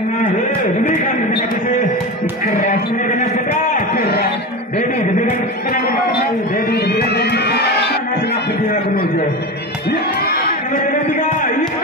diberikan keras dengan keras Dedi diberikan tenang Dedi diberikan sangat berjaya menuju ya nomor 3 ya.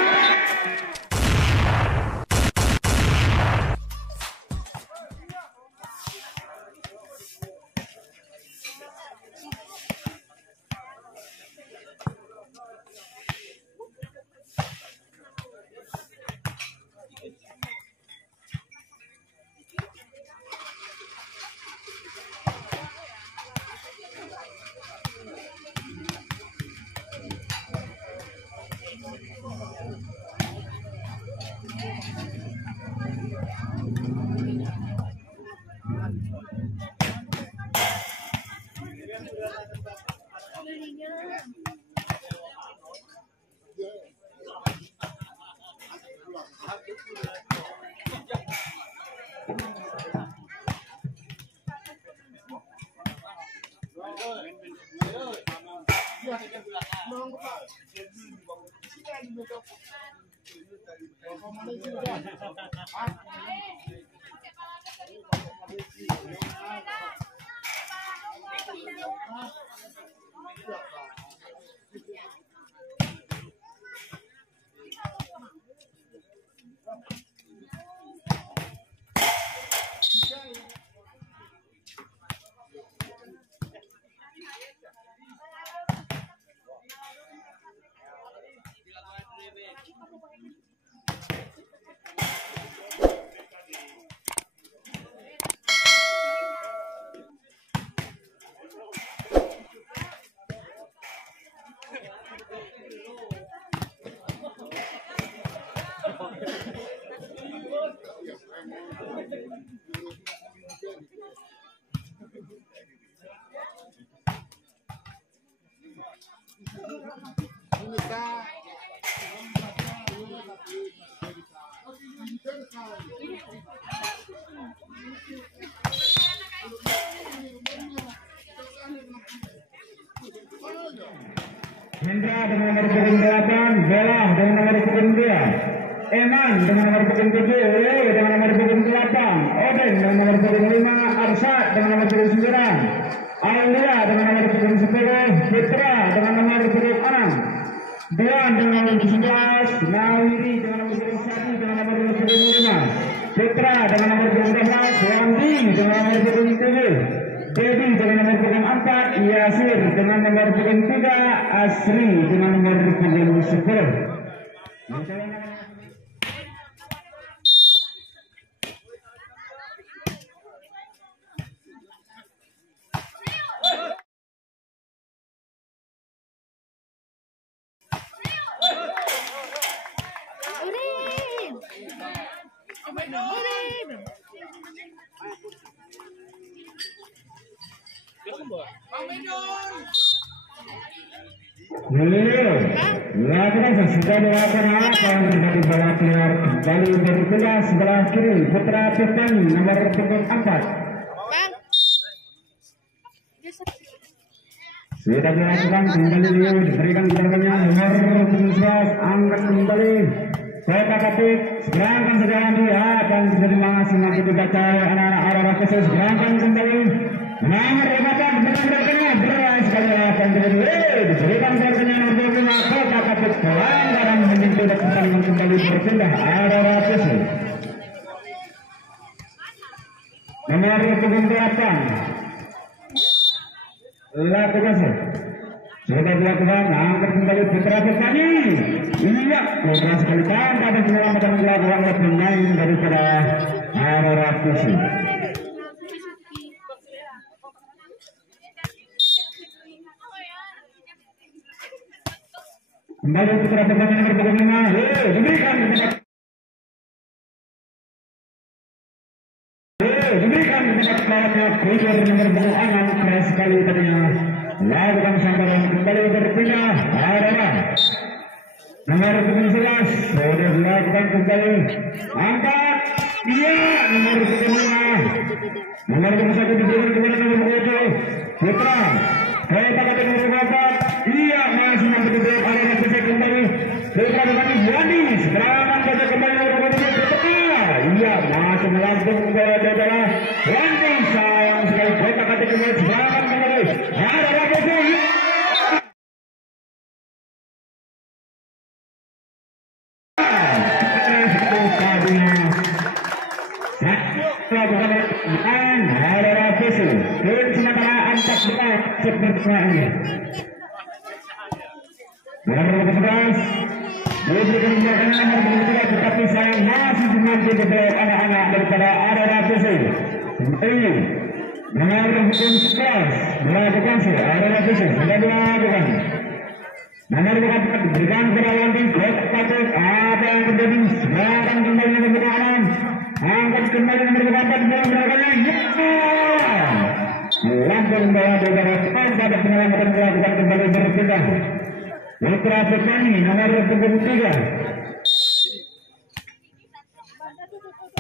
Hendra dengan nomor punggung 8, Bella dengan nomor punggung 2, Eman dengan nomor punggung 7, Leo dengan nomor punggung 8, Oden dengan nomor punggung 5, Arsad dengan nomor punggung 9, Aulia dengan nomor punggung 10, Fitra dengan nomor punggung 6, Dian dengan nomor 11, Nawiri dengan nomor punggung 1 dengan nomor punggung 5, Fitra dengan nomor punggung 12, Wandi dengan nomor punggung 7, Dedi dengan nomor punggung 4, Yasir dengan nomor punggung 3, Asri dengan nomor punggung 10. Lakukan sesudah dilakukan akan terjadi bola keluar kembali berpindah sebelah kiri Putra Petan nomor punggung 4. Sudah dilakukan kembali diberikan gerakannya nomor 11 angkat kembali Kota Kapit serangkan sejalan dia dan diterima semakin dibaca anak-anak arah khusus serangkan kembali nomor 4 benar-benarnya beras sekali akan diberikan gerakannya nomor 5 Kota Kapit pelanggaran menyentuh dan kembali berpindah arah khusus nomor punggung 8 lakukan sudah dilakukan angkat kembali Putra Petani iya Putra sekali tanpa ada penyelamatan dilakukan oleh pemain daripada arah khusus kembali Putra Petani nomor punggung 5 diberikan kepada Kudur nomor punggung 6 keras sekali tadinya lakukan sambaran kembali berpindah arah nomor 11 sudah dilakukan kembali angkat iya nomor 5 nomor 1 diberikan kepada nomor 7 Putra Kota Kapit nomor 4 iya masih mampu diberikan arah kembali Putra kembali Wandi serangan saja kembali nomor 7 Putra iya masih melambung bola bola landing sayang sekali kota kata kembali serangan kembali ada lagi tetapi saya masih dinanti beberapa anak-anak daripada Arema FC. Ini nomor 11 melakukan Arema FC sudah dilakukan. Nomor 4 berikan kepada landing Kotak apa yang terjadi sekarang kembali nomor 6 angkat kembali nomor 4 melakukannya langsung bawa beberapa pada penyelamatan melakukan kembali berpindah. Putra Petani nomor 23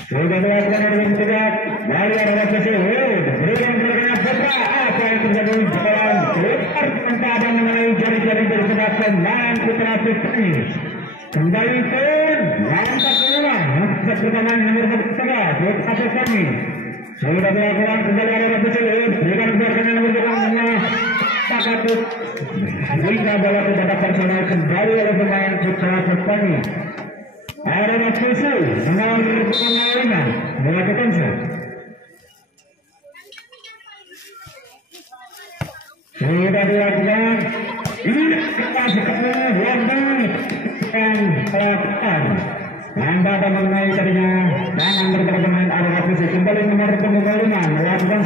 sudah dilakukan dengan tegak dari arah FC. Berikan kepada Putra apa yang terjadi sekarang keluar mentada mengenai jari-jari dari pemain Putra Petani kembali pun langkah kedua pertama nomor 23 Putra Petani sudah dilakukan kembali arah FC. Berikan kepada nomor 2 Pakatut jika bola tidak personal kembali oleh pemain Putra Petani. Arema FC nomor 5 melakukan sudah dilakukan ini kasih kepada Wandi dan pelakukan anda ada mengenai tadinya tangan daripada pemain Arema FC kembali nomor 5 melakukan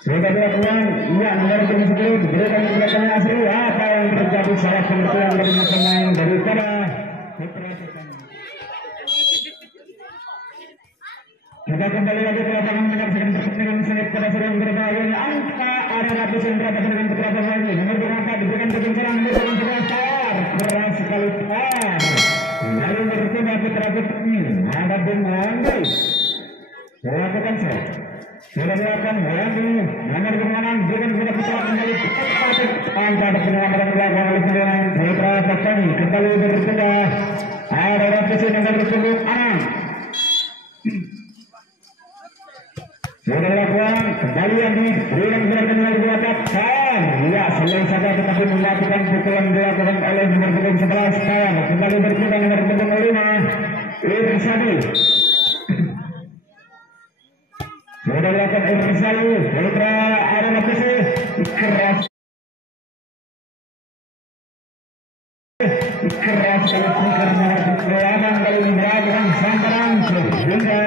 sudah dilakukan iya nomor 10 diberikan kepada Asri apa yang terjadi salah pengertian dari pemain daripada kita kembali lagi ke lapangan menyaksikan pertandingan sengit pada sering berbahaya angka Arema FC berada dengan beberapa hal ini nomor 4 diberikan kebencanaan nomor 11 keras sekali lalu bertemu Putra Petani ada Bung Wandi melakukan sudah dilakukan Wandi nomor 6 berikan kepada Putra kembali angka ada penyelamatan dilakukan oleh pemain Putra Petani kembali berpindah Arema FC nomor 26 sudah dilakukan kembali yang diberikan kepada nomor 2 ya selain saja tetapi melakukan pukulan dilakukan oleh nomor 11 kembali berpindah nomor 5 Irsadi sudah dilakukan Irsadi Putra Arema FC keras karena perlawanan kali ini melakukan sambaran sehingga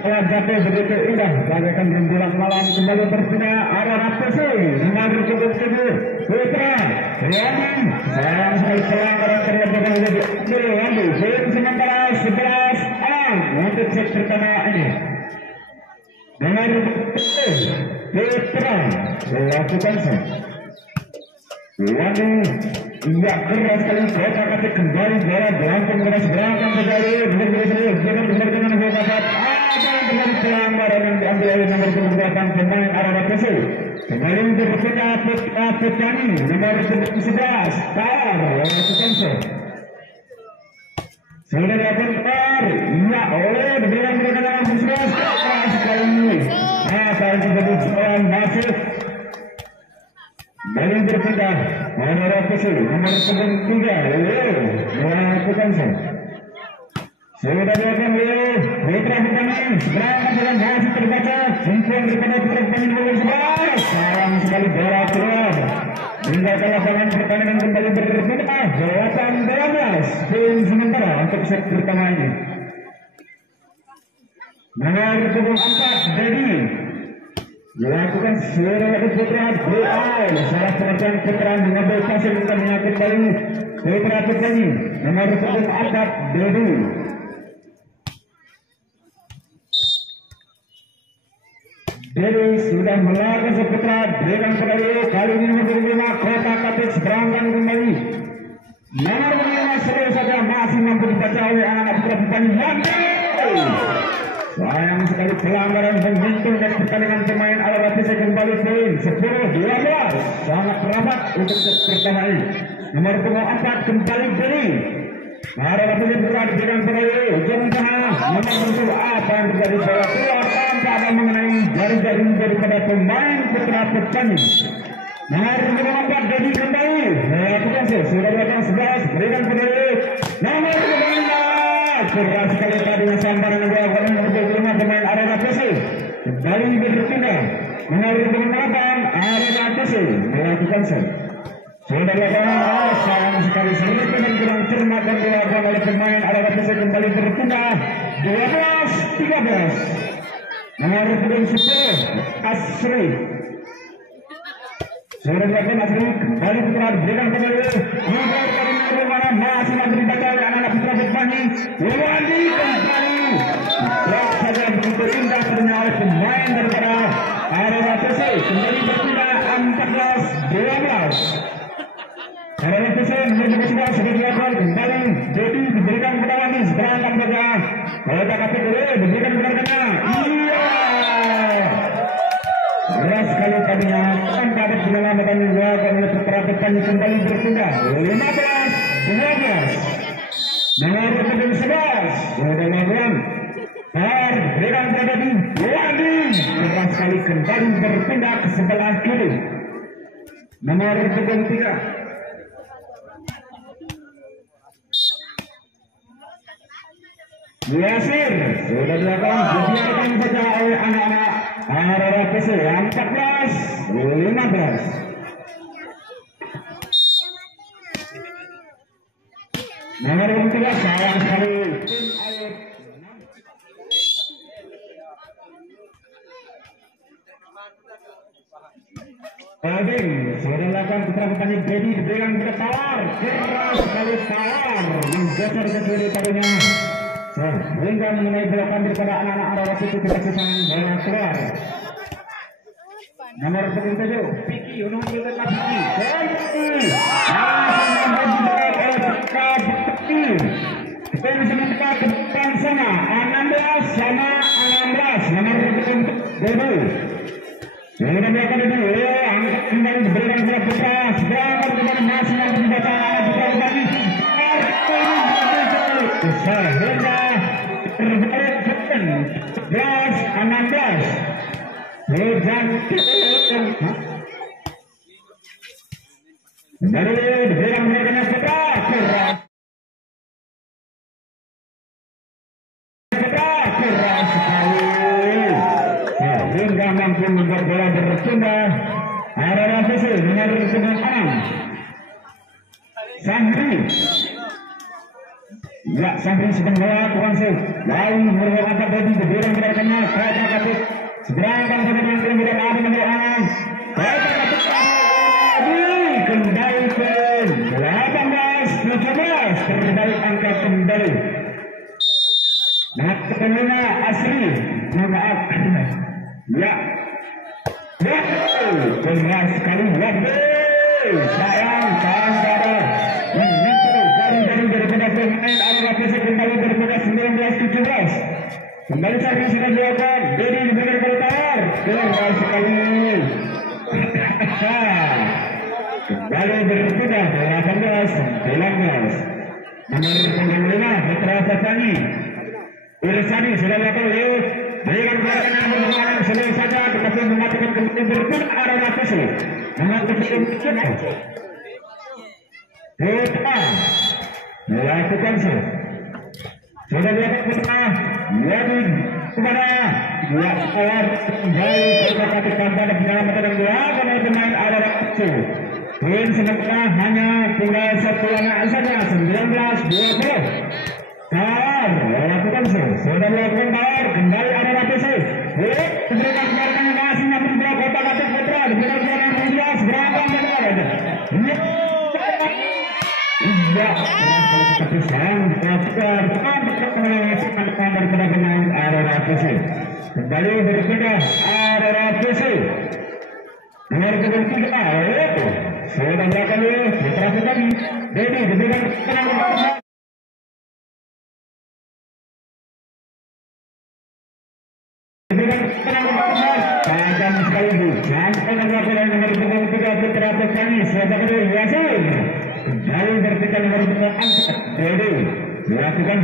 bola jatuh begitu indah bagaikan rembulan malam kembali berpindah Arema FC nomor 7 Putra Riyaman sayang sekali pelanggaran terjadi dari Wandi sementara 11 untuk set pertama ini nomor 7 Putra melakukan Wandi ia keras sekali kota kata kembali bola belakang keras belakang kembali benar dengan bola dapat ada dengan pelanggaran yang diambil oleh nomor 28 pemain Arema FC kembali berpindah Putra Petani nomor 11 Tar melakukan sudah dilakukan ia oleh diberikan kepada nomor 11 keras sekali apa yang terjadi seorang masuk dari berpindah Arema FC nomor 3 melakukan sudah dilakukan Putra Petani serangan dalam masih terbaca jempol daripada Putra Petani nomor 11 sayang sekali bola keluar meninggalkan lapangan pertandingan kembali berpindah 8-12 poin sementara untuk set pertama ini nomor 24 Dedi dilakukan sudah lagi Putra salah pengertian Putra mengambil pasir untuk menyakit kembali Putra Petani nomor 24 Dedi sudah melakukan Putra dengan pedali kali ini nomor 5 Kota Katis berangkat kembali nomor 5 serius saja masih mampu dibaca oleh anak-anak Putra Petani sayang sekali pelanggaran penghitung dari pertandingan pemain Arema FC kembali poin 10-12 sangat rapat untuk set pertama ini nomor 4 kembali beri Arema FC berada dengan pedali ujung tengah Nomor tentu apa yang terjadi bola keluar tanpa ada mengenai jari-jari daripada pemain putra petani. Nomor 4 Dedi kembali melakukan sudah belakang 11 berikan kembali nomor 5 keras sekali tadi sambaran yang dilakukan nomor 25 pemain Arema FC kembali berpindah nomor 8 Arema FC melakukan sudah belakang sayang sekali sedikit dan kurang cermat dan dilakukan oleh pemain Arema FC kembali berpindah 12-13 nomor 10 Asri sudah dilakukan Asri kembali putra diberikan kembali nomor dari mana masih menderita oleh anak-anak putra Petani Wandi kembali blok saja begitu indah ternyata oleh pemain daripada Arema FC kembali berpindah 14-12 Arema FC nomor 11 sudah dilakukan kembali jadi diberikan kepada Wandi berangkat saja kalau tak kasih dulu diberikan kepada kena keras sekali tadinya kan dapat penyelamatan yang dilakukan oleh putra Petani kembali berpindah 15-12 nomor 11 sudah dilakukan berikan kepada Wandi keras sekali kembali berpindah ke sebelah kiri nomor 23 Yasir sudah dilakukan dibiarkan saja oleh anak-anak Arema FC 14-15 nomor 13 sayang sekali tim Ayub Pading sudah dilakukan putra Petani Dedi diberikan ke Tawar keras sekali Tawar menggeser ke kiri tadinya sehingga mengenai belokan daripada anak-anak Arema FC tidak kesan bola keluar nomor 17 Piki nomor 18 kita bisa minta ke depan sana 16 sama 16 nomor 17 Debu sudah dilakukan itu angkat kembali diberikan kepada putra sedangkan kepada masih yang dibaca anak putra kembali sehingga terbalik Kapten 16 hujan dari diberikan kepada putra keras sekali sehingga mampu membuat bola berpindah Arema FC nomor 6 Sandri ya Sandri sedang melakukan lalu merupakan apa Dedi diberikan kepadanya kereta kapit segerakan kemudian kemudian ada nomor 6 kereta kapit kembali ke 18-17 terbalik angka kembali nah ketemunya Asri maaf ya keras sekali sayang cara dari daripada pemain Arema FC kembali bermuda 19-17 kembali saja sudah dilakukan Dedi diberikan kepada Tawar keras sekali kembali berpindah 18-19 nomor 5 Putra Petani Irsani sudah dilakukan berikan kepada nomor 6 selesai saja tetapi mengatakan kembali berpindah Arema FC nomor 17 Putra melakukan sudah dilakukan Putra Yadin kepada dua keluar kembali ke tanpa ada penyelamatan yang dilakukan oleh pemain Arema FC poin sementara hanya tinggal satu anak saja 19-20 Tawar melakukan sudah melakukan Tawar kembali Arema FC diberikan kepada masih namun dua kota kata Putra diberikan kepada Mulia seberapa benar ya tapi sayang daripada pemain Arema FC kembali berpindah Arema FC nomor 23 sudah melakukan Putra Petani Dedi diberikan kepada tajam sekali sampai nomor 23 Putra Petani sudah Yasin kembali berpindah nomor 4 angkat Dedi melakukan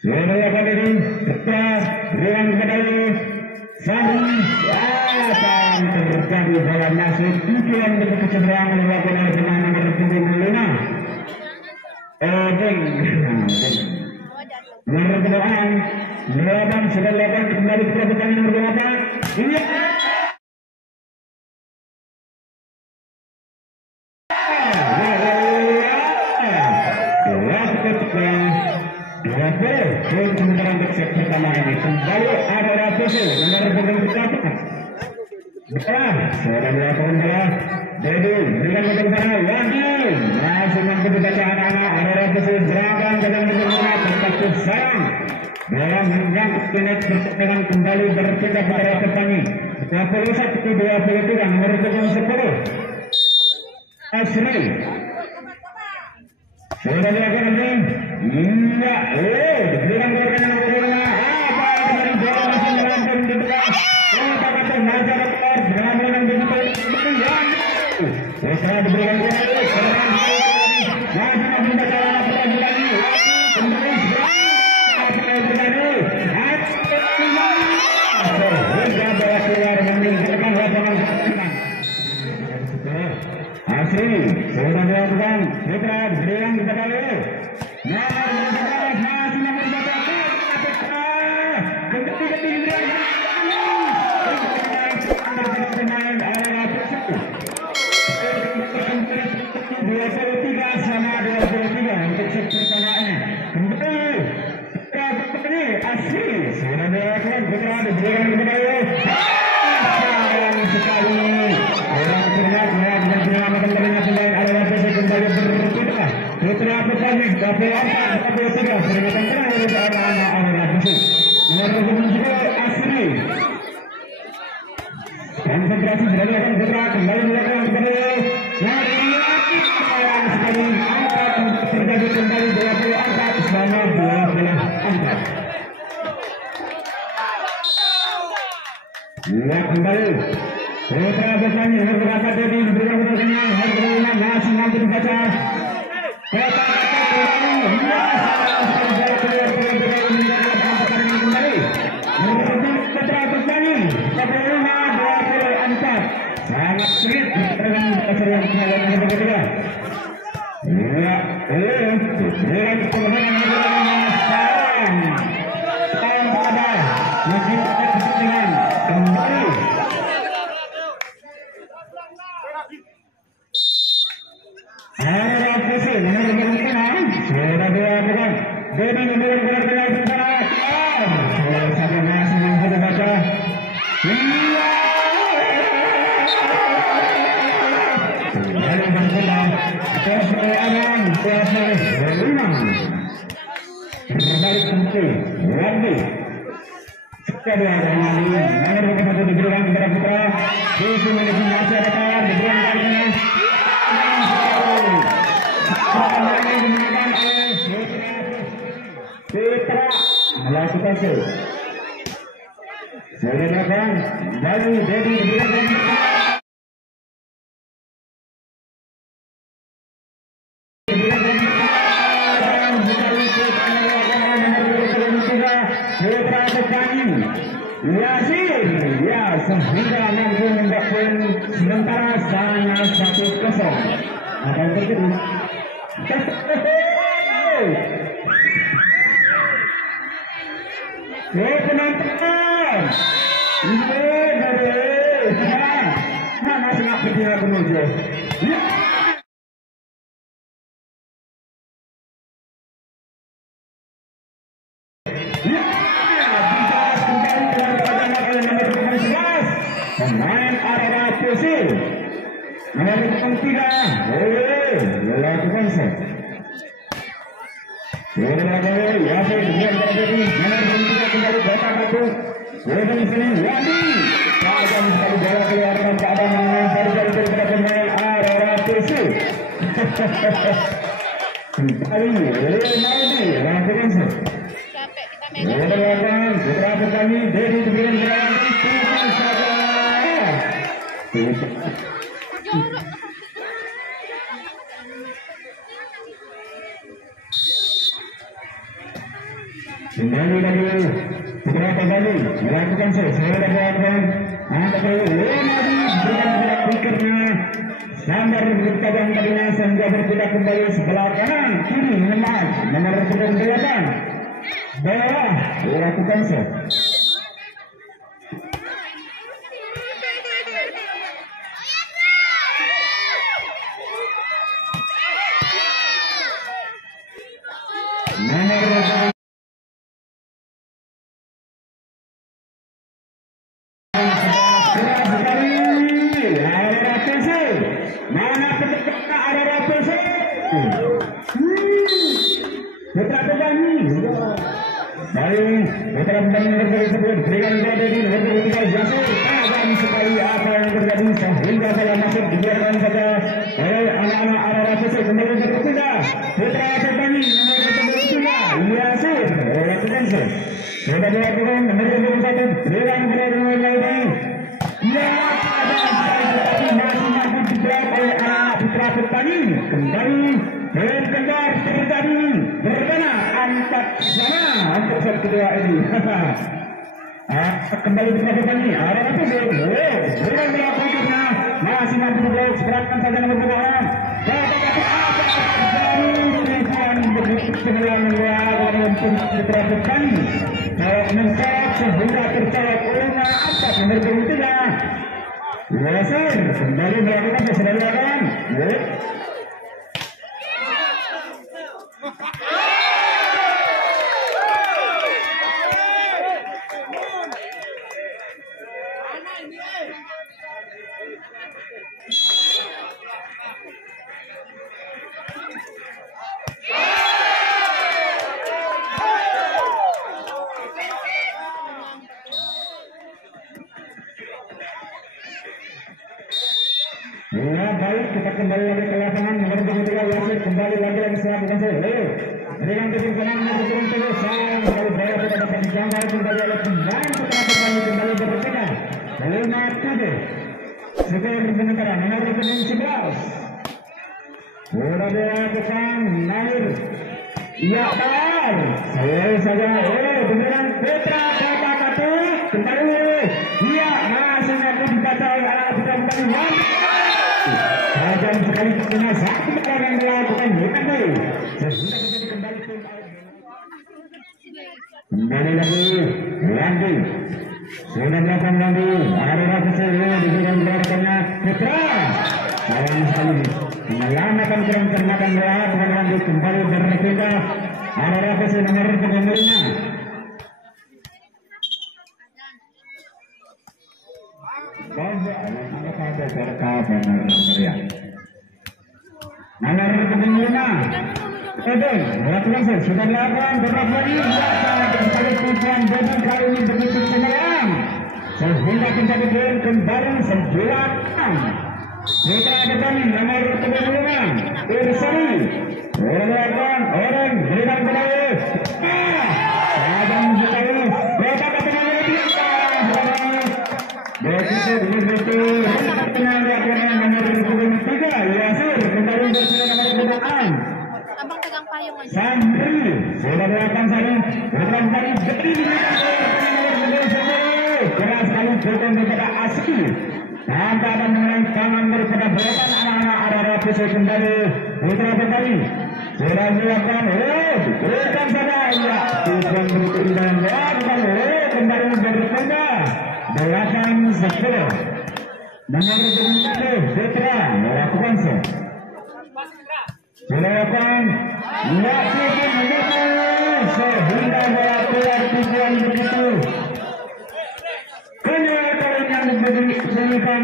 Sudah kali ini kita berikan kepada Sandi akan terjadi bola masuk tujuan untuk kecederaan dilakukan oleh pemain nomor 75 Odeng nomor kedua 8 sudah dilakukan kembali ke pertandingan nomor 8 ini sementara untuk set pertama ini kembali ada Rapusu nomor 24 betul sudah dilakukan bola jadi berikan ke depan Wandi langsung mampu dibaca anak-anak ada Rapusu berangkat ke dalam pertandingan tetap sayang bola mengganggu kinet bertekan kembali berpindah pada Petani 21 ke 23 nomor 10 Asri sudah dilakukan ini iya diberikan kepada nomor 5 apa kemarin bola masih melambung di depan kata Nazar keluar berlabuhan di depan setelah diberikan kembali serangan masih mampu berjalan pertandingan ini kembali terjadi hingga bola keluar meninggalkan lapangan Asri sudah dilakukan Putra berikan kepada nomor 14 masih nomor 14 ketiga diberikan pemain area 23 sama 23 untuk set pertamanya kembali Asri sudah dilakukan Putra diberikan kepada sayang sekali orang terlihat dengan penyelamatan dari pemain area kembali berpindah Putra Petani tapi apa 23 peringatan terakhir untuk anak-anak area nomor 10 Asri konsentrasi dilakukan Putra kembali dilakukan kepada sayang sekali angkat terjadi kembali 24 selama 24 kembali Putra Petani nomor berapa jadi diberikan kepadanya nomor 5 masih mampu dibaca sangat sulit dengan keserian yang berbeda. Ya, dengan pemain sayang pada mesin kepentingan kembali. Ada posisi nomor 5 sudah dilakukan. Jadi nomor berapa sekarang? Satu masih mampu dibaca. Berbalik penting Wandi kedua kali nomor 21 diberikan kepada Putra Susu memiliki masih ada kawan diberikan kalinya Putra melakukan sudah dilakukan dari Dedi diberikan Putra Petani Yasir ya sehingga mampu membuat poin sementara hanya 1-0 apa yang terjadi penonton mana sangat kecil menuju pemain area Pusil nomor 3 melakukan set sudah ya saya terjadi nomor 3 kembali datang satu sudah sini Wandi tajam sekali bola keluar dan keadaan dari kepada pemain area Pusil kembali Rinaldi melakukan set sudah dilakukan Putra Petani Dedi diberikan gerakan Kembali lagi beberapa kali melakukan saya dapat angkat lagi berikan gerak pikernya sambar bertagang tadinya sehingga berpindah kembali sebelah kanan kiri nomor 98 bawah melakukan saya. Kembali berlakukan ini ada apa sih? Bukan melakukannya masih mampu berlaku seberatkan saja nomor 2 orang. Tetapi apa dari begitu sembilan luar untuk diterapkan kalau mencolok sehingga tercolok olehnya atas nomor 23. Wasir kembali melakukan kesedaran. Kita kembali lagi ke lapangan nomor 23 Wasir kembali lagi setelah bukan saya. Berikan kesin kanan nomor 23 sang kembali bawah kita dapat dijangkau kembali oleh pemain setelah kembali berbeda. Lima tujuh. Skor sementara nomor 11. Sudah dilakukan Nair. Iya Tar. Saya saja. Beneran Petra kata kata kembali. Iya masih aku dibaca oleh anak kita kembali. Tajam sekali punya satu orang yang melakukan kembali lagi sudah melakukan lagi ada rasa saya diberikan belakangnya Putra sayang sekali menyelamatkan kerencanakan melakukan lagi kembali berpindah ada rasa saya nomor pengembalinya nomor 5 Eden melakukan sudah melakukan beberapa kali sekali pukulan Eden kali ini begitu cemerlang sehingga menjadi poin kembali 9. Putra Eden nomor 25 Irsani melakukan orang berikan kembali Adam sekali berapa kembali begitu tenang laporan nomor 23 Yasir kembali bersama nomor 26 Abang pegang payung aja. Sandri sudah melakukan saling program kali berdiri keras sekali bukan kepada Aski tanpa ada mengenai tangan daripada belakang anak-anak ada rapi kembali putra kembali sudah melakukan berikan saja ya tujuan begitu indah kembali berpindah belakang 10 nomor 20 Putra melakukan melakukan sehingga melakukan tujuan begitu kenyataan yang diberikan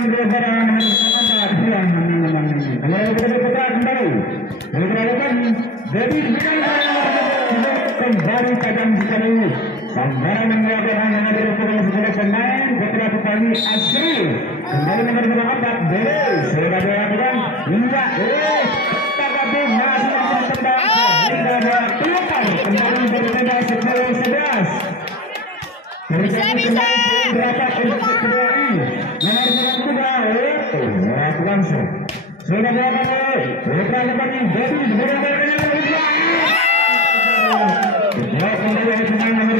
beberapa kembali Putra kembali jadi kembali tajam sekali sambaran yang melakukan nomor 20 pemain Putra kembali Asri kembali nomor 4 Bere sudah dilakukan hingga masih tendang hingga keluar kembali berbeda 10-11 bisa berapa untuk kedua ini nomor 2 melakukan sudah dilakukan Putra kembali jadi kembali oleh pemain nomor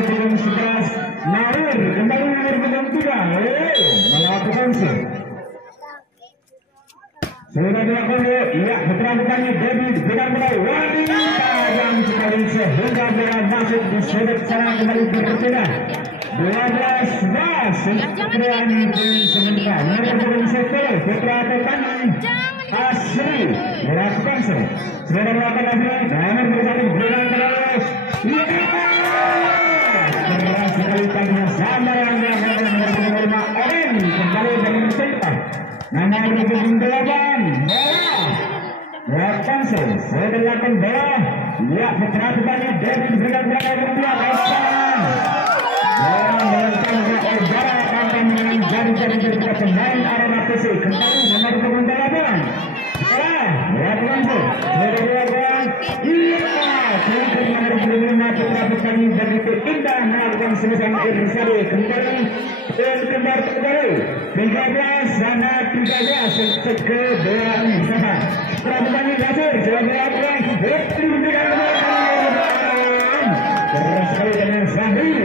melakukan sih. Sudah dilakukan, iya putra-putranya David benar-benar tajam sekali sehingga bola masuk di sudut sana kembali berbeda. 12-12 sekian sementara nomor 21 putra petani Asri melakukan sih. Sudah melakukan Asri nomor 21 benar terus. Keras sekali tadinya sama yang dilakukan nomor 5 Oren kembali bersentuhan. Nama berikut 8 bola melakukan sih. Sudah dilakukan bola. Ya putra petani David benar-benar berpihak. Jadi pemain Arema FC kembali nomor 28. Melakukan sih. Iya, nomor 25 putra petani begitu indah melakukan sebesar Irsari kembali kembali 13 sana 13 kedua usaha putra petani berhasil sudah melakukan keras sekali dengan Sahri.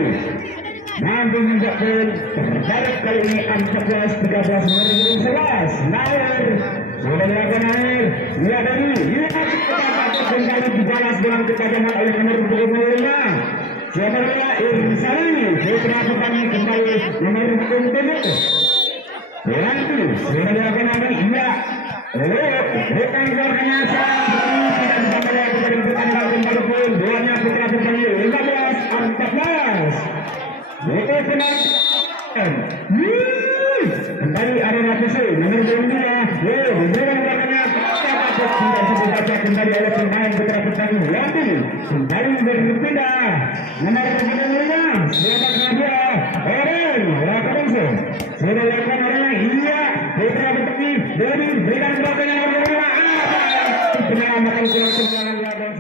Nanti menjadi tertarik kali ini 14-13 nomor 11 Nair sudah dilakukan Nair. Ia dari kembali dibalas dengan ketajaman oleh nomor 25 siapa dia Irsari putra petani kembali nomor 27 nanti sudah dilakukan Nair. Iya bukan keluarganya tidak bisa melakukan pertandingan kembali pun duanya putra petani 15-14 itu benar. Kembali Arema FC nomor 22 memberikan belakangnya tidak dibaca kembali oleh pemain putra petani Yanti kembali berpindah nomor 25 siapakah dia Oren lakukan sudah lakukan Oren. Iya putra petani dari berikan belakangnya nomor 5 penyelamatan kurang kemenangan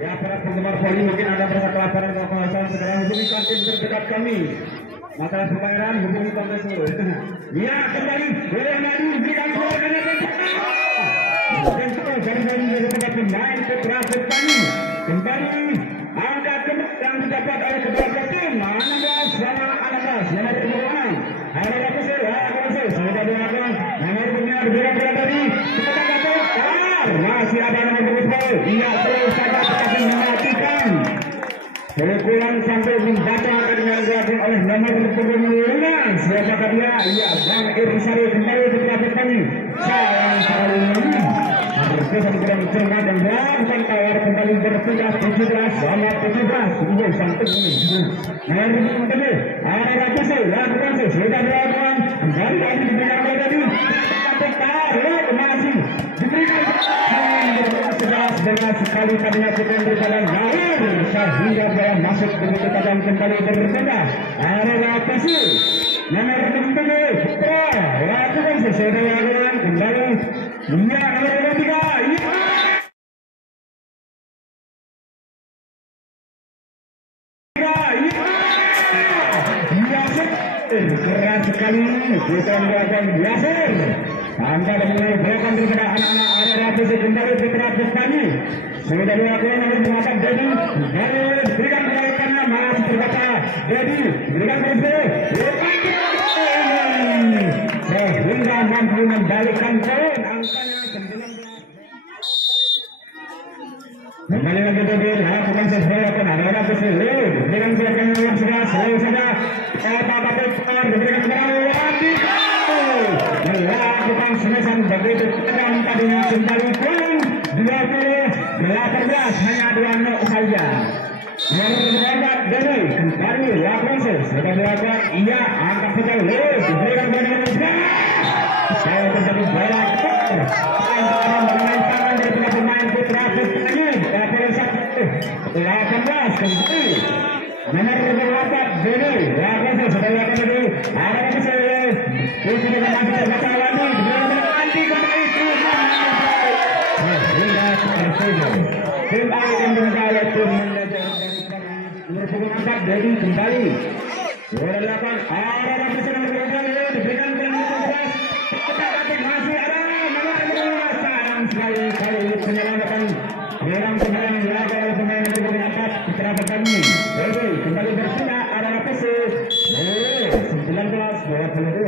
ya para penggemar voli mungkin ada merasa kelaparan kalau kelaparan segera hubungi kantin terdekat kami. Masalah pembayaran hubungi kontak seluruh. Ya kembali boleh maju berikan belakangnya dan setelah dari tempat pemain putra petani kembali angka yang didapat oleh kedua tim 16 sama 16 nomor kemenangan Arema FC sudah dilakukan nomor benar berikan tadi kita katakan masih ada nomor 20 ia terus saja tetapi mematikan pukulan sampai membaca akan dilakukan oleh nomor 25 siapakah dia. Iya Bang Irsari kembali putra petani sayang sekali berkesan kurang cermat dan melakukan tawar kembali berpindah 17 sama 17 ini sampai ini nomor 27 Arema FC lakukan sudah dilakukan kembali lagi diberikan tadi sampai tarik masih diberikan dengan sekali tadinya pukulan berjalan lahir sehingga bola masuk begitu tajam kembali berbeda. Arema FC nomor 27 putra lakukan sudah dilakukan kembali. Iya nomor 23 keras sekali kita melakukan Yasir anda melakukan daripada anak-anak Arema FC kembali putra petani sudah dilakukan oleh mengatakan Dedi dari berikan kebaikannya masih terbaca Dedi berikan berhasil sehingga mampu membalikkan poin angkanya 19 kembali lagi Dedi lakukan sesuai akan Arema FC berikan kebaikannya yang sudah selalu saja tapi diberikan kembali melakukan semesan begitu tegang tadinya kembali poin 20-18 hanya 2 nok saja. Berdebat Dedi kembali lakukan sudah dilakukan. Iya angkat saja diberikan kembali saya terjadi bola mengenai tangan dari pemain putra petani 18 kembali nomor 24 Dedi lakukan sudah dilakukan Dedi ada yang bisa itu dengan masih terbaca lagi anti kembali tim akan kembali tim nomor 24 Dedi kembali sudah dilakukan ada yang bisa diberikan masih ada nomor 15 sayang sekali penyelamatan Orang pemain dilakukan oleh pemain yang berangkat putra petani. Jadi kembali berpindah Arema FC 19-20.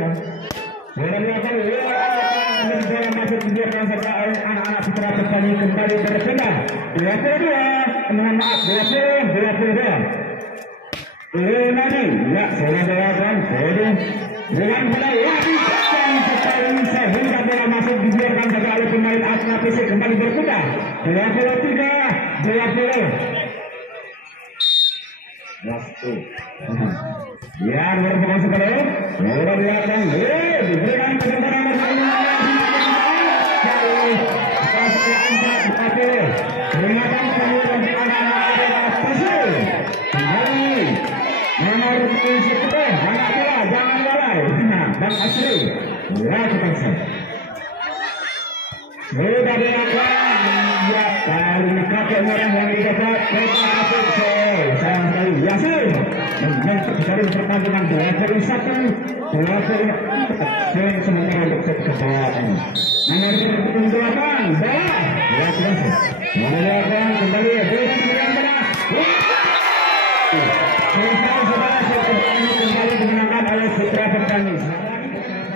Ini kembali berpindah 22, mohon maaf 22. Renadi, ya saya doakan Bodi dengan bola yang ditekan sekali sehingga bola masuk dibiarkan saja oleh pemain Asma Fisik kembali berpindah 23-20. Ya, luar biasa sekali. Luar biasa. Diberikan kebenaran peringatan kemudian di anak-anak Persib. Kembali nomor 10 anak bola jangan lalai. Bang Asri. Lakukan saja. Sudah dilakukan. Ya, kali ini kakek merah yang didapat. Sayang sekali Yasin menyentuh dari pertandingan 21-24 sementara untuk set kebawaan nomor 8 bola dilakukan kembali kembali dimenangkan oleh Putra Pertani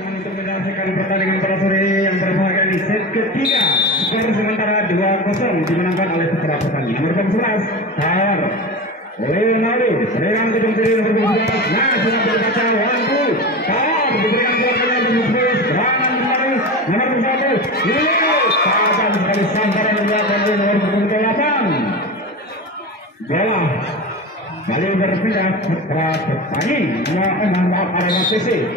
untuk menyelesaikan pertandingan pada sore yang berbahagia di set ketiga. Skor sementara 2-0 dimenangkan oleh Putra Pertani. Nomor 11 Power Leonardo, serang gedung kiri nomor 12. Nah, sudah berkaca lampu. Power diberikan keluarganya dengan serangan kembali nomor 1. Ini tajam sekali sambaran yang dilakukan oleh nomor 28. Bola kali berpindah Putra Pertani. Maaf ada sisi.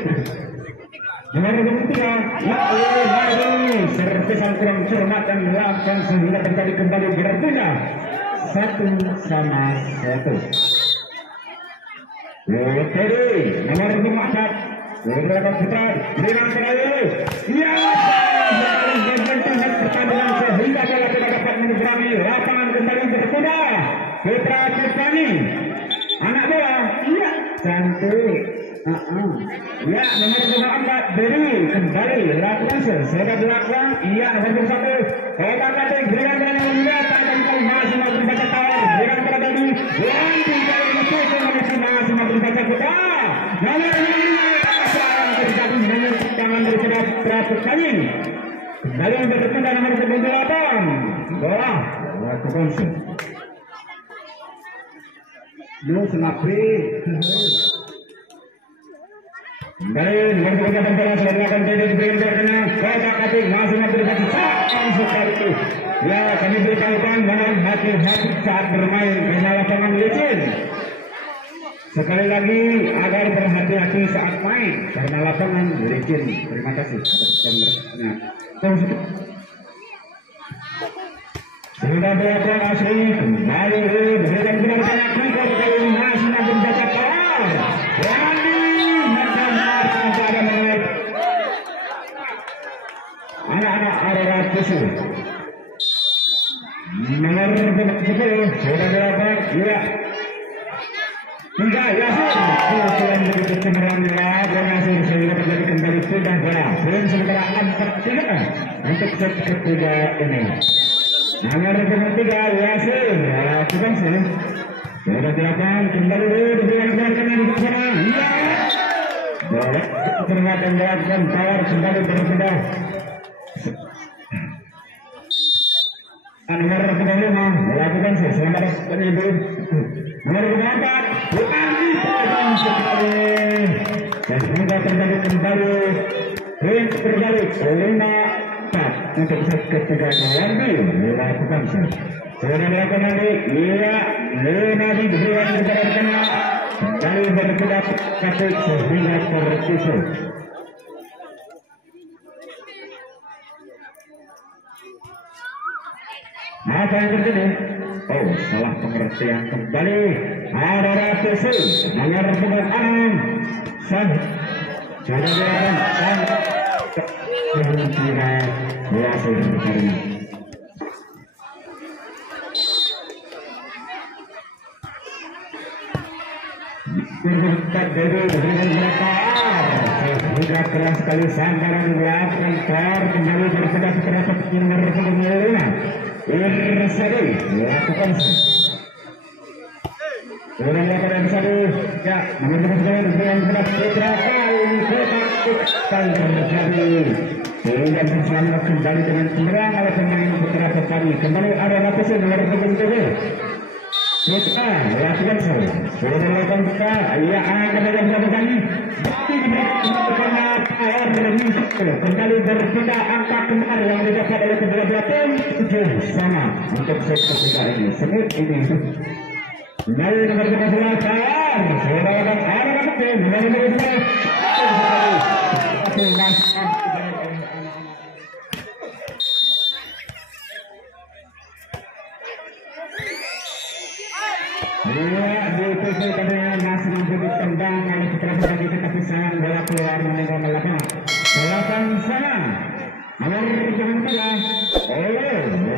Nomor 23, servisan kurang cermat dan melakukan sehingga terjadi kembali berpindah 1-1. Tadi nomor 4 beberapa Putra dengan terakhir. Ya, pertandingan sehingga bola tidak dapat menyeberangi lapangan kembali berpindah. Putra Pertani, anak bola, iya cantik. Ya, nomor 4 beri kembali lakukan sudah dilakukan. Iya, nomor 1 otak kating berikan dengan muda tajam kali masih membaca tawar berikan pada tadi lanting kali masih membaca kuda nomor 5 sekarang terjadi dengan tangan daripada Pertani kembali berpindah nomor 28 bola lakukan lu senapi baik, nomor 3 bola sudah dilakukan diberikan karena otak kating masih membaca sekali itu. Ya, kami beritahukan mohon hati-hati saat bermain karena lapangan licin. Sekali lagi agar berhati-hati saat main karena lapangan licin. Terima kasih atas pengertiannya. Sudah dilakukan Asri kembali diberikan benar banyak klikor kali ini masih membaca power. Pada menit anak-anak Aurora Pusu nomor 10 sudah dilakukan ya hingga Yasin selain begitu cemerlang dilakukan Yasin sehingga terjadi kembali pindah bola poin sementara 4-3 untuk set ketiga ini. Nomor 3 Yasin lakukan sudah dilakukan kembali diberikan di sana ya boleh ternyata melakukan tawar kembali berpindah. Nomor 5 melakukan selamat penyebut. Nomor 4 bukan sekali sehingga terjadi kembali poin terbalik 5-4 untuk set ketiga lagi melakukan sudah dilakukan nanti iya Leonardo diberikan kepada rekannya kembali berpindah katik sehingga tertisul. Apa yang terjadi? Oh, salah pengertian kembali. Ada ratusan nomor 6 sudah dilakukan kemungkinan berhasil berkarya. Berdekat dari belakang sehingga keras sekali sambaran melakukan tor kembali berpindah kepada nomor 5 Irsadi melakukan Udah melakukan yang satu, ya, nomor 29 yang sudah Putra kali kali terjadi. Sehingga berselamat kembali dengan penyerang oleh pemain Putra Petani. Kembali ada lapis nomor 27. Putra lakukan sudah melakukan Putra, ya akan ada berapa kali? Kembali berpindah angka kemar yang didapat oleh kedua belah tim 7 sama untuk set ketiga ini. Semut ini. Kembali nomor 15 Sayar sudah melakukan arah tim nomor 15. Masih mampu ditendang oleh Putra Petani tetapi sayang bola keluar meninggalkan lapangan. Belakang sana nomor 23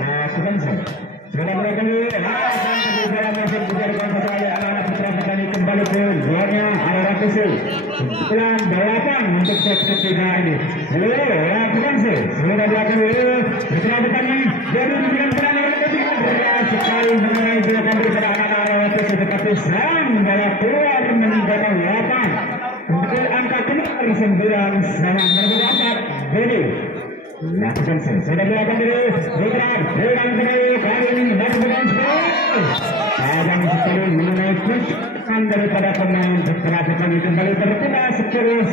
lakukan sudah melakukan bola masuk dijadikan oleh anak-anak Putra Petani kembali ke luarnya arah PC 9-8 untuk set ketiga ini. Lakukan sudah dilakukan Putra Petani jadi diberikan peran oleh sekali mengenai silakan daripada anak-anak PC tetapi sayang bola keluar meninggalkan lapangan. Untuk angka keluar 9 sama berdekat Bedi lakukan sudah dilakukan dulu Putra kembali kali ini baru berjalan tajam sekali mengenai kuncian daripada pemain Putra Petani kembali berpindah 10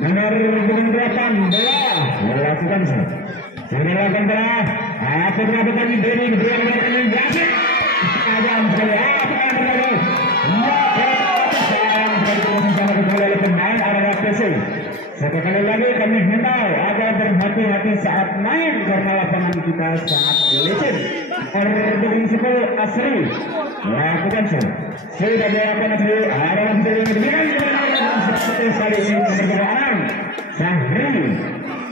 nomor 28 bola lakukan sudah dilakukan bola Putra Petani Bedi berikan bola Yasin tajam sekali oleh pemain area PC. Sekali lagi kami himbau agar berhati-hati saat main karena lapangan kita sangat licin. Ordering 10 Asri lakukan sudah dilakukan Asri arah yang diberikan seperti kali ini keberjayaan Sahri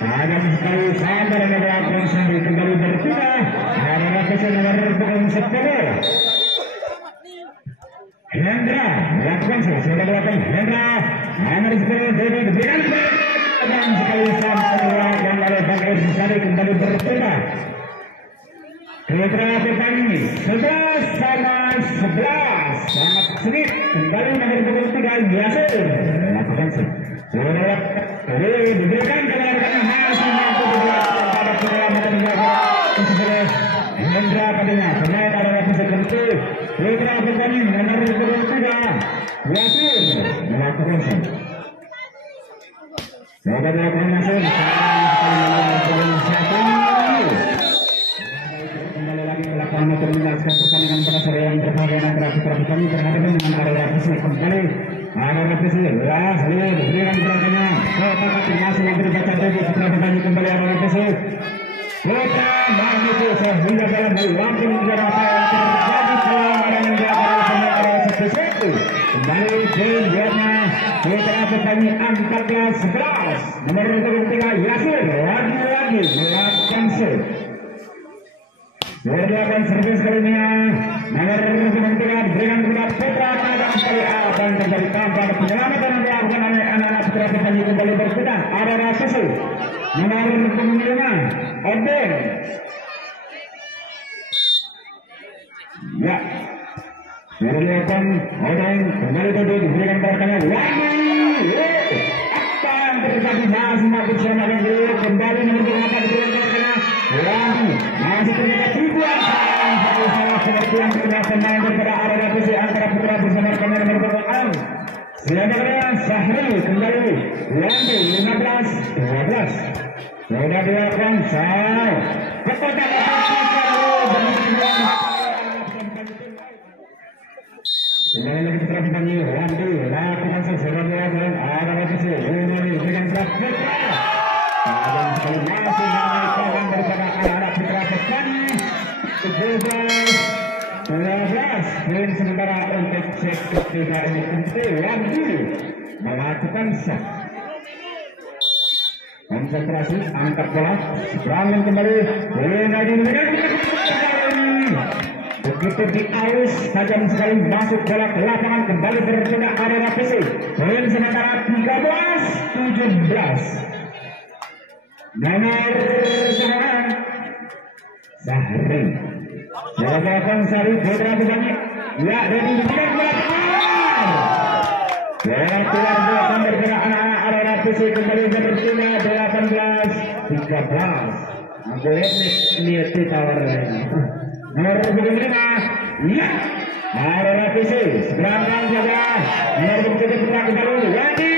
tajam sekali sabar melakukan Sahri kembali berpindah area PC nomor 10 Hendra lakukan sudah dilakukan Hendra nomor 10 Dedi diberikan dan sekali sampai yang oleh Bang Ersi Sari kembali berpindah Putra Petani 11 sama 11 sangat sedikit kembali nomor 23 Yasir lakukan sudah diberikan kepada hasil mampu pada penyelamatan Hendra tadinya pemain adalah seperti Putra Petani nomor 23 Yasir melakukan sudah dilakukan masuk kembali lagi melakukan terminasi pertandingan pada sore yang berbahagia antara Putra Petani berhadapan dengan area Revisi kembali area Revisi diberikan gerakannya kotak masih memberi baca dari Putra Petani kembali area Revisi Putra Mahmud sehingga dalam melampung gerakan yang terjadi pelanggaran yang dilakukan oleh sesuatu kembali gamenya Putra Petani 14-11 nomor 23 Yasir lagi-lagi melakukan sudah dilakukan servis kali ini nomor 23 diberikan kepada Putra tajam sekali akan terjadi tanpa penyelamatan yang dilakukan oleh anak-anak Putra Petani kembali berpindah area susu nomor 25 Odin ya sudah dilakukan Odin kembali tadi diberikan gerakannya apa yang terjadi masih bersama dengan dulu kembali nomor 28 diberikan gerakannya masih terjadi ribuan salah seperti yang kita pemain daripada area PC antara Putra bersama rekannya nomor 26 silakan Sahri kembali Wandi 15-12 sudah dilakukan kembali lagi Putra Petani Wandi lakukan sudah dilakukan area PC ini dengan praktik tajam sekali masih menaikkan daripada anak Putra Petani 17-12 poin sementara untuk set ketiga ini tentu Wandi melakukan set konsentrasi angkat bola serangan kembali begitu diarus tajam sekali masuk bola ke lapangan kembali berpindah area PC poin sementara 13-17 nomor 9 Sahri melakukan Sahri Putra Petani Ya, dari diberikan keluar belakang bergerak anak-anak Aurora PC kembali berpindah 18-13. Aku lihat tower nomor 25. Ya, Aurora PC seberangkang saja. Nomor 27 bergerak kembali. Wadi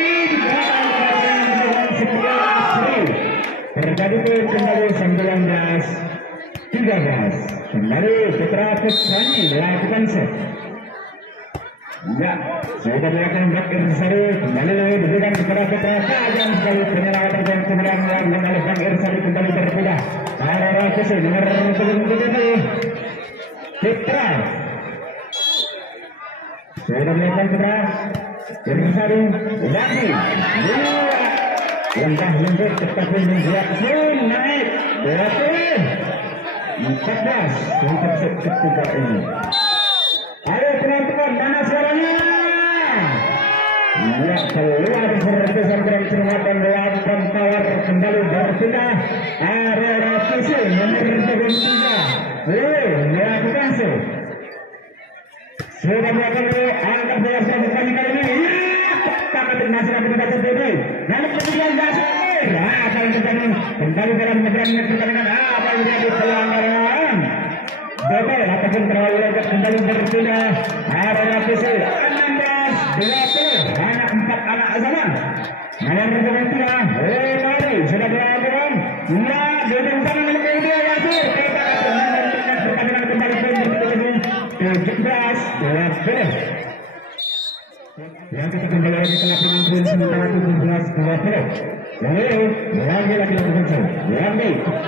terjadi kembali 19-13. Kembali Putra Putrani melakukan set. Ya, sudah dilakukan Black Irsari kembali diberikan kepada Putra tajam sekali penyelamatan dan kemudian oleh Black Irsari kembali berpindah. Aurora PC nomor 27 Putra sudah melakukan Putra Irsari lagi langkah lembut tetapi membuat naik 14 untuk set ketiga ini. Ayo teman-teman, mana suaranya? Ya, keluar seperti sampai cermatan melakukan tawar kembali berpindah. Aurora PC nomor 23 melakukan so. Sudah melakukan angkat bola bukan kali ini. Tapi masih ada pendapat terjadi. Lalu kemudian dasar. Apa yang terjadi? Kembali dalam pertandingan apa yang terjadi pelanggaran? Betul ataupun terlalu lewat kembali berpindah. Aurora PC 16-20. Anak 4 anak zaman. Nomor 23. Tadi sudah berlakukan. Ya, jadi sana nomor 2 Yasir. Pertandingan kembali berpindah 17-20. Yang kita kembali lagi ke lapangan poin sementara 17-20. Lagi lakukan lagi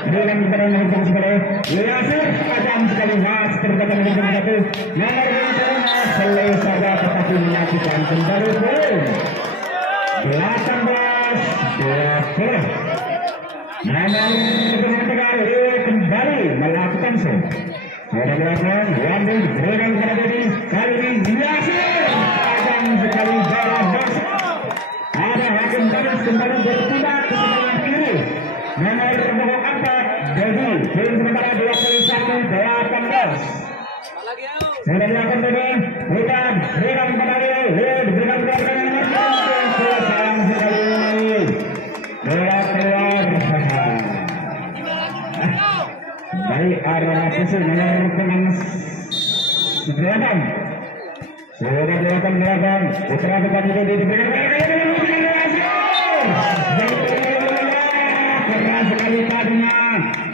dengan barang yang sekali Yasir tajam sekali mas terdapat nomor 1 nomor 5 selesai tetapi melakukan kembali poin 18-20. Nomor 3 kembali melakukan sudah melakukan Wandi berikan kepada Dedi kali ini Yasir tajam sekali barang masuk. Ada hakim garis kembali berpindah ke sebelah kiri. Nomor 4 Dedi poin sementara 21-18. Sudah dilakukan Dedi bukan berikan kepada Leo diberikan kepada nomor 2 sayang sekali keluar baik Aurora PC nomor 8 sudah dilakukan Putra Bupati Dedi diberikan keras sekali tadinya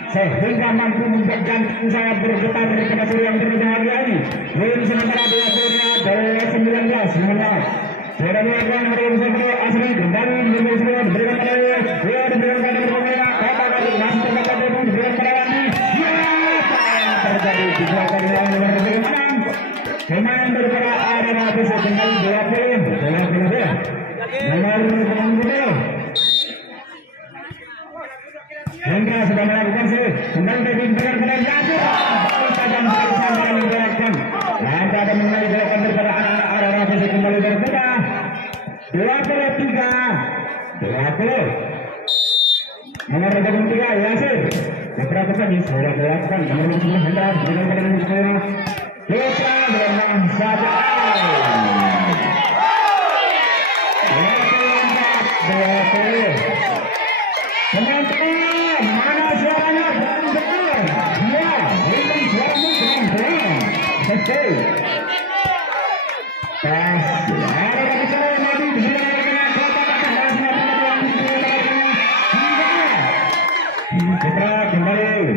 sehingga mampu membuat jantung saya bergetar pada sore yang berbahagia ini. Poin sementara 20-19 sudah dilakukan nomor 1 Asri kembali diberikan pada Leo diberikan pada nomor 5 kata-kata masih terdapat diberikan pada Wandi. Terjadi di belakang yang nomor 6 pemain daripada Aurora PC kembali 20 nomor 20 Hendra sudah melakukan kembali diberikan pada Yasir tajam sekali sampai menggerakkan lantai ada mengenai gerakan daripada anak-anak Aurora PC kembali berpindah 20 nomor 23 Yasir Putra Putrani sudah dilakukan nomor 20 Hendra diberikan pada nomor 10 Putra dengan saja teman-teman mana suaranya betul ya ini suaranya pelan-pelan oke pas ada lagi sekali maju diberikan dengan Putra kembali